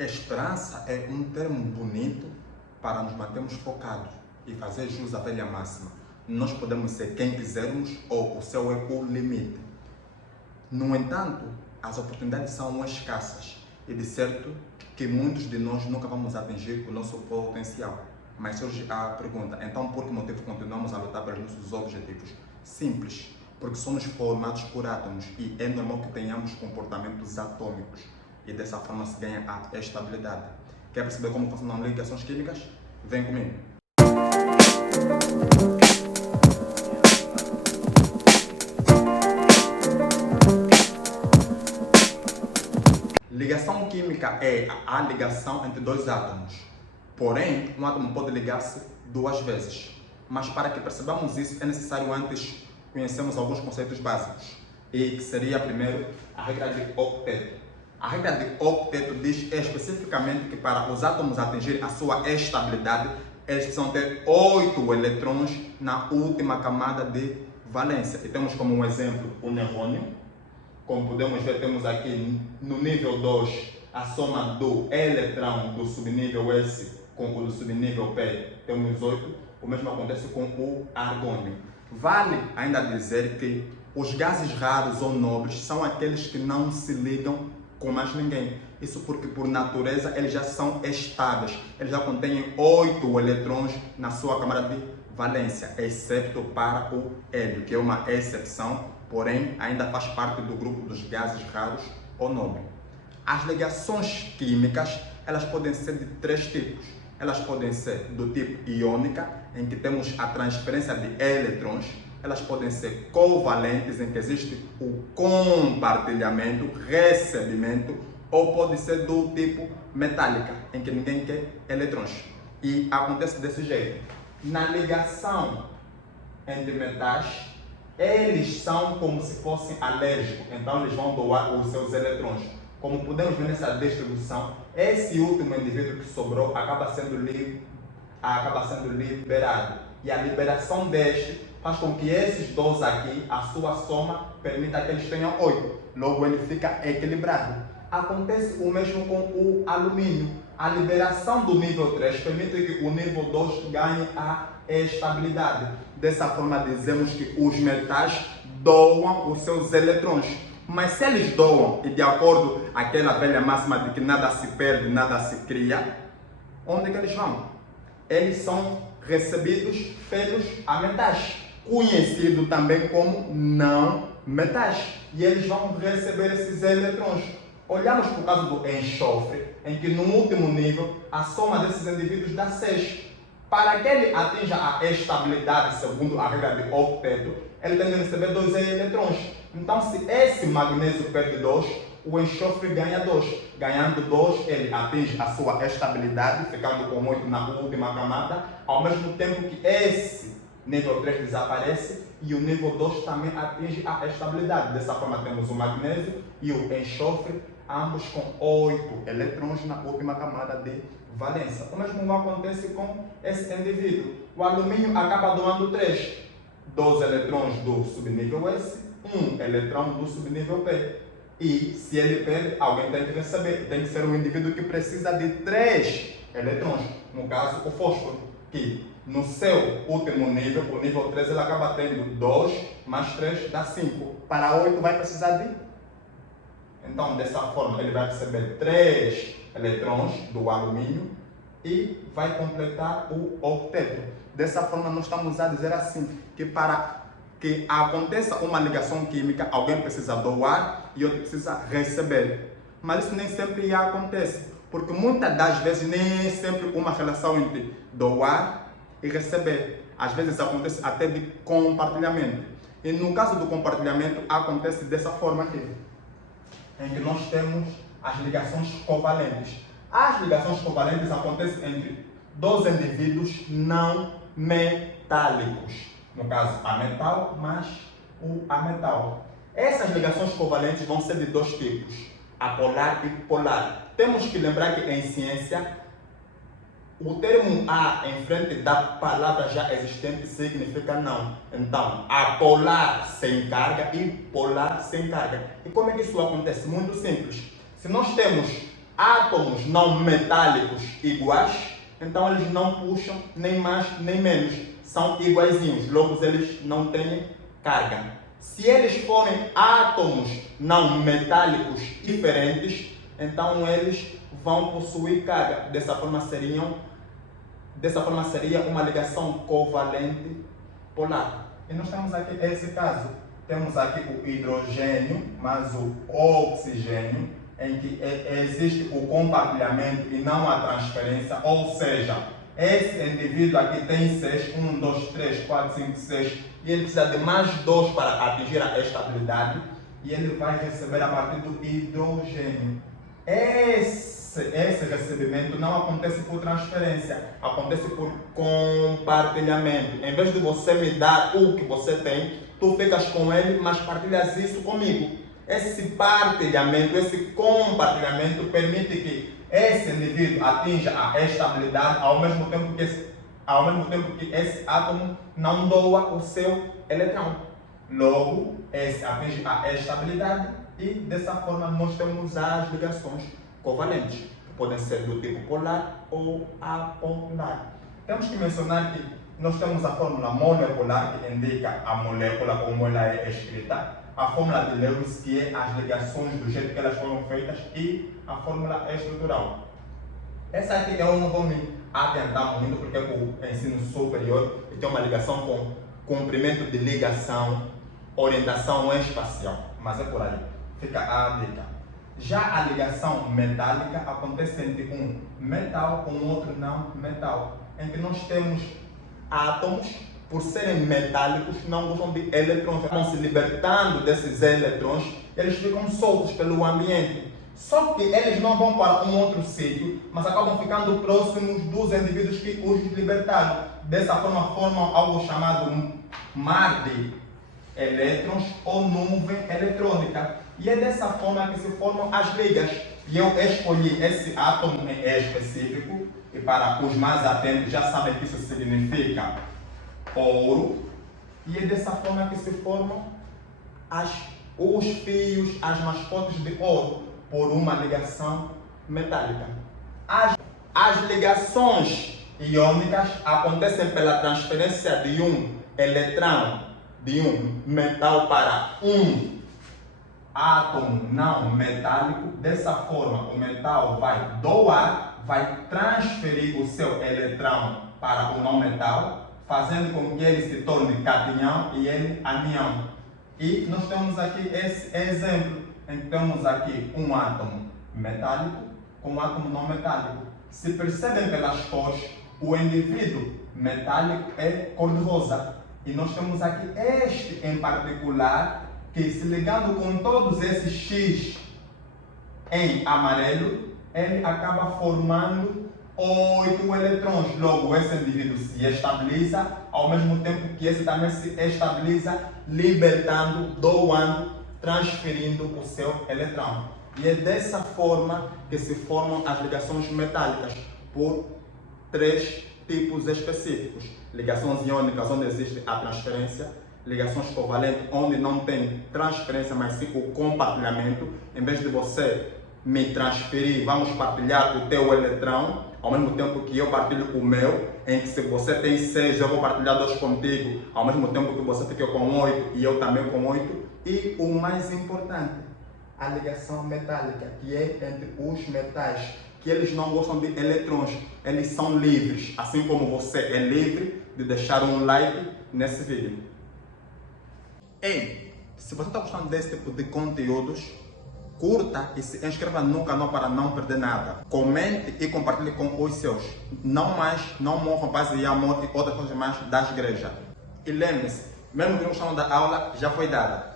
Esperança é um termo bonito para nos mantermos focados e fazer jus à velha máxima. Nós podemos ser quem quisermos ou o céu é o limite. No entanto, as oportunidades são escassas e de certo que muitos de nós nunca vamos atingir o nosso potencial. Mas surge a pergunta, então por que motivo continuamos a lutar pelos nossos objetivos? Simples, porque somos formados por átomos e é normal que tenhamos comportamentos atômicos e dessa forma se ganha a estabilidade. Quer perceber como funcionam ligações químicas? Vem comigo! Ligação química é a ligação entre dois átomos. Porém, um átomo pode ligar-se duas vezes. Mas para que percebamos isso, é necessário antes conhecermos alguns conceitos básicos. E que seria, primeiro, a regra de octeto. A regra de octeto diz especificamente que para os átomos atingirem a sua estabilidade, eles precisam ter 8 eletrões na última camada de valência. E temos como um exemplo o neurônio. Como podemos ver, temos aqui no nível 2 a soma do eletrão do subnível S com o do subnível P, temos 8. O mesmo acontece com o argônio. Vale ainda dizer que os gases raros ou nobres são aqueles que não se ligam com mais ninguém. Isso porque, por natureza, eles já são estáveis. Eles já contêm 8 eletrões na sua camada de valência, exceto para o hélio, que é uma exceção, porém ainda faz parte do grupo dos gases raros ou nobres. As ligações químicas, elas podem ser de 3 tipos. Elas podem ser do tipo iônica, em que temos a transferência de eletrões. Elas podem ser covalentes, em que existe o compartilhamento, recebimento, ou pode ser do tipo metálica, em que ninguém quer eletrões. E acontece desse jeito. Na ligação entre metais, eles são como se fossem alérgicos, então eles vão doar os seus eletrões. Como podemos ver nessa distribuição, esse último indivíduo que sobrou acaba sendo liberado. E a liberação deste faz com que esses dois aqui, a sua soma, permita que eles tenham 8. Logo ele fica equilibrado. Acontece o mesmo com o alumínio. A liberação do nível 3 permite que o nível 2 ganhe a estabilidade. Dessa forma dizemos que os metais doam os seus eletrões. Mas se eles doam, e de acordo com aquela velha máxima de que nada se perde, nada se cria, onde é que eles vão? Eles são recebidos pelos metais, conhecido também como não metais. E eles vão receber esses eletrões. Olhamos para o caso do enxofre, em que no último nível a soma desses indivíduos dá 6. Para que ele atinja a estabilidade, segundo a regra de octeto, ele tem que receber 2 eletrões. Então, se esse magnésio perde 2, o enxofre ganha 2. Ganhando 2, ele atinge a sua estabilidade, ficando com 8 na última camada, ao mesmo tempo que esse nível 3 desaparece e o nível 2 também atinge a estabilidade. Dessa forma, temos o magnésio e o enxofre, ambos com 8 eletrões na última camada de valência. O mesmo acontece com esse indivíduo. O alumínio acaba doando 3. 2 eletrões do subnível S, 1 eletrão do subnível P. E se ele perde, alguém tem que receber. Tem que ser um indivíduo que precisa de 3 eletrões. No caso, o fósforo, que no seu último nível, o nível 3, ele acaba tendo 2 mais 3 dá 5. Para 8 vai precisar de... Então, dessa forma, ele vai receber 3 eletrões do alumínio e vai completar o octeto. Dessa forma, nós estamos a dizer assim, que para que aconteça uma ligação química, alguém precisa doar e outro precisa receber. Mas isso nem sempre acontece, porque muitas das vezes nem é sempre uma relação entre doar e receber. Às vezes acontece até de compartilhamento. E no caso do compartilhamento, acontece dessa forma aqui, em que nós temos as ligações covalentes. As ligações covalentes acontecem entre 2 indivíduos não metálicos. No caso, ametal mais o ametal. Essas ligações covalentes vão ser de 2 tipos, apolar e polar. Temos que lembrar que em ciência, o termo A em frente da palavra já existente significa não. Então, apolar sem carga e polar sem carga. E como é que isso acontece? Muito simples. Se nós temos átomos não metálicos iguais, então eles não puxam nem mais nem menos, são iguaizinhos, logo eles não têm carga. Se eles forem átomos não metálicos diferentes, então eles vão possuir carga. Dessa forma seria uma ligação covalente polar. E nós temos aqui esse caso. Temos aqui o hidrogênio, mas o oxigênio, em que existe o compartilhamento e não a transferência, ou seja, esse indivíduo aqui tem 6, 1, 2, 3, 4, 5, 6, e ele precisa de mais 2 para atingir a estabilidade, e ele vai receber a partir do hidrogênio. Esse recebimento não acontece por transferência, acontece por compartilhamento. Em vez de você me dar o que você tem, tu ficas com ele, mas partilhas isso comigo. Esse partilhamento, esse compartilhamento permite que esse indivíduo atinja a estabilidade ao mesmo tempo que esse átomo não doa o seu eletrão. Logo, esse atinge a estabilidade e dessa forma nós temos as ligações covalentes, que podem ser do tipo polar ou apolar. Temos que mencionar que nós temos a fórmula molecular, que indica a molécula como ela é escrita, a fórmula de Lewis, que é as ligações do jeito que elas foram feitas, e a fórmula estrutural. Essa aqui eu não vou me atentar muito, porque é o ensino superior e tem uma ligação com comprimento de ligação, orientação espacial, mas é por aí, fica a dica. Já a ligação metálica acontece entre um metal com outro não metal, em que nós temos átomos, por serem metálicos, não gostam de eletrões, vão se libertando desses eletrões, eles ficam soltos pelo ambiente. Só que eles não vão para um outro sítio, mas acabam ficando próximos dos indivíduos que os libertaram. Dessa forma, formam algo chamado mar de elétrons ou nuvem eletrônica. E é dessa forma que se formam as ligas. E eu escolhi esse átomo em específico, e para os mais atentos já sabem que isso significa ouro. E é dessa forma que se formam os fios, as mascotes de ouro, por uma ligação metálica. As ligações iônicas acontecem pela transferência de um eletrão de um metal para um átomo não metálico. Dessa forma, o metal vai doar, vai transferir o seu eletrão para o não metal, fazendo com que ele se torne cationão e ele anião. E nós temos aqui esse exemplo, em que temos aqui um átomo metálico com um átomo não metálico. Se percebem pelas cores, o indivíduo metálico é cor-de-rosa. E nós temos aqui este em particular, que se ligando com todos esses X em amarelo, ele acaba formando 8 eletrões. Logo, esse indivíduo se estabiliza, ao mesmo tempo que esse também se estabiliza, libertando, doando, transferindo o seu eletrão. E é dessa forma que se formam as ligações metálicas, por 3 tipos específicos. Ligações iônicas, onde existe a transferência. Ligações covalentes, onde não tem transferência, mas sim o compartilhamento. Em vez de você me transferir, vamos partilhar o teu eletrão, ao mesmo tempo que eu partilho o meu, em que se você tem 6, eu vou partilhar 2 contigo, ao mesmo tempo que você fica com 8 e eu também com 8. E o mais importante, a ligação metálica, que é entre os metais, que eles não gostam de eletrões, eles são livres, assim como você é livre de deixar um like nesse vídeo. Ei, se você está gostando desse tipo de conteúdos, curta e se inscreva no canal para não perder nada. Comente e compartilhe com os seus. Não morram, paz e amor e outras coisas mais das igrejas. E lembre-se, mesmo que não gostando da aula, já foi dada.